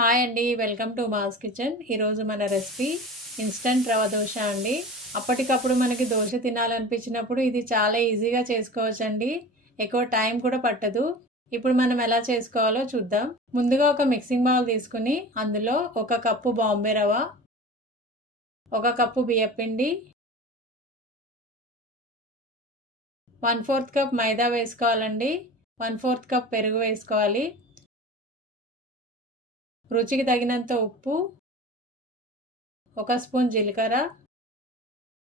Hi అండి welcome to mass kitchen. ఈరోజు మన రెసిపీ ఇన్స్టంట్ రవ దోశ అండి. అప్పటికప్పుడు మనకి దోశ తినాలనిపించినప్పుడు ఇది చాలా ఈజీగా చేసుకోవచ్చండి. ఎక్కువ టైం కూడా పట్టదు. ఇప్పుడు మనం ఎలా చేసుకోవాలో చూద్దాం. ముందుగా ఒక మిక్సింగ్ బౌల్ తీసుకుని అందులో ఒక కప్పు బాంబే రవ ఒక కప్పు బియ్యపిండి వన్ ఫోర్త్ కప్ మైదా వేసుకోవాలండి. వన్ ఫోర్త్ కప్ పెరుగు వేసుకోవాలి. రుచికి తగినంత ఉప్పు ఒక స్పూన్ జీలకర్ర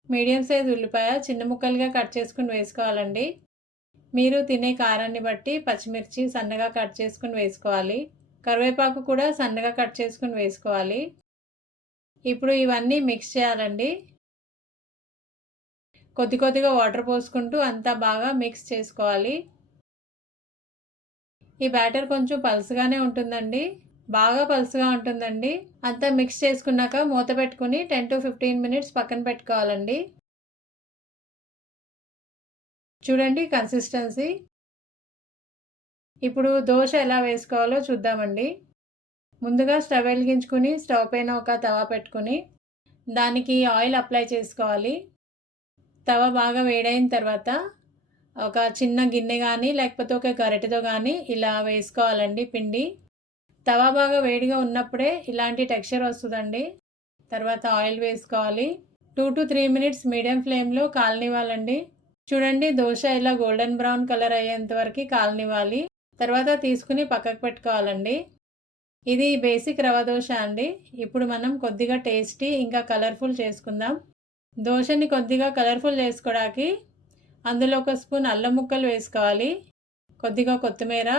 మీడియం సైజ్ ఉల్లిపాయ చిన్న ముక్కలుగా కట్ చేసుకుని వేసుకోవాలండి. మీరు తినే కారాన్ని బట్టి పచ్చిమిర్చి సన్నగా కట్ చేసుకుని వేసుకోవాలి. కరివేపాకు కూడా సన్నగా కట్ చేసుకుని వేసుకోవాలి. ఇప్పుడు ఇవన్నీ మిక్స్ చేయాలండి. కొద్ది కొద్దిగా వాటర్ పోసుకుంటూ అంతా బాగా మిక్స్ చేసుకోవాలి. ఈ బ్యాటర్ కొంచెం పలుసుగానే ఉంటుందండి. బాగా పలుసుగా ఉంటుందండి. అంతా మిక్స్ చేసుకున్నాక మూత పెట్టుకుని టెన్ టు ఫిఫ్టీన్ మినిట్స్ పక్కన పెట్టుకోవాలండి. చూడండి కన్సిస్టెన్సీ ఇప్పుడు దోశ ఎలా వేసుకోవాలో చూద్దామండి. ముందుగా స్టవ్ వెలిగించుకుని స్టవ్ పైన ఒక తవా పెట్టుకుని దానికి ఆయిల్ అప్లై చేసుకోవాలి. తవ బాగా వేడైన తర్వాత ఒక చిన్న గిన్నె కానీ లేకపోతే ఒక గరిటెతో కానీ ఇలా వేసుకోవాలండి పిండి. తవా బాగా వేడిగా ఉన్నప్పుడే ఇలాంటి టెక్స్చర్ వస్తుందండి. తర్వాత ఆయిల్ వేసుకోవాలి. Two to three minutes medium ఫ్లేమ్లో కాలనివ్వాలండి. చూడండి దోశ ఇలా గోల్డెన్ బ్రౌన్ కలర్ అయ్యేంత వరకు కాలనివ్వాలి. తర్వాత తీసుకుని పక్కకు పెట్టుకోవాలండి. ఇది బేసిక్ రవ దోశ అండి. ఇప్పుడు మనం కొద్దిగా టేస్టీ ఇంకా కలర్ఫుల్ చేసుకుందాం. దోశని కొద్దిగా కలర్ఫుల్ చేసుకోవడానికి అందులో ఒక స్పూన్ అల్లం ముక్కలు వేసుకోవాలి. కొద్దిగా కొత్తిమీర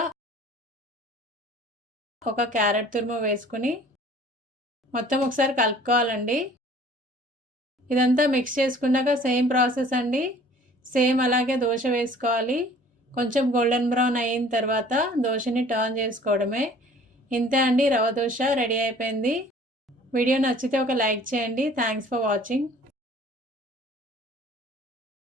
ఒక క్యారెట్ తురుము వేసుకుని మొత్తం ఒకసారి కలుపుకోవాలండి. ఇదంతా మిక్స్ చేసుకున్నాక సేమ్ ప్రాసెస్ అండి. సేమ్ అలాగే దోశ వేసుకోవాలి. కొంచెం గోల్డెన్ బ్రౌన్ అయిన తర్వాత దోశని టర్న్ చేసుకోవడమే. ఇంతే అండి రవ దోశ రెడీ అయిపోయింది. వీడియో నచ్చితే ఒక లైక్ చేయండి. Thanks for watching.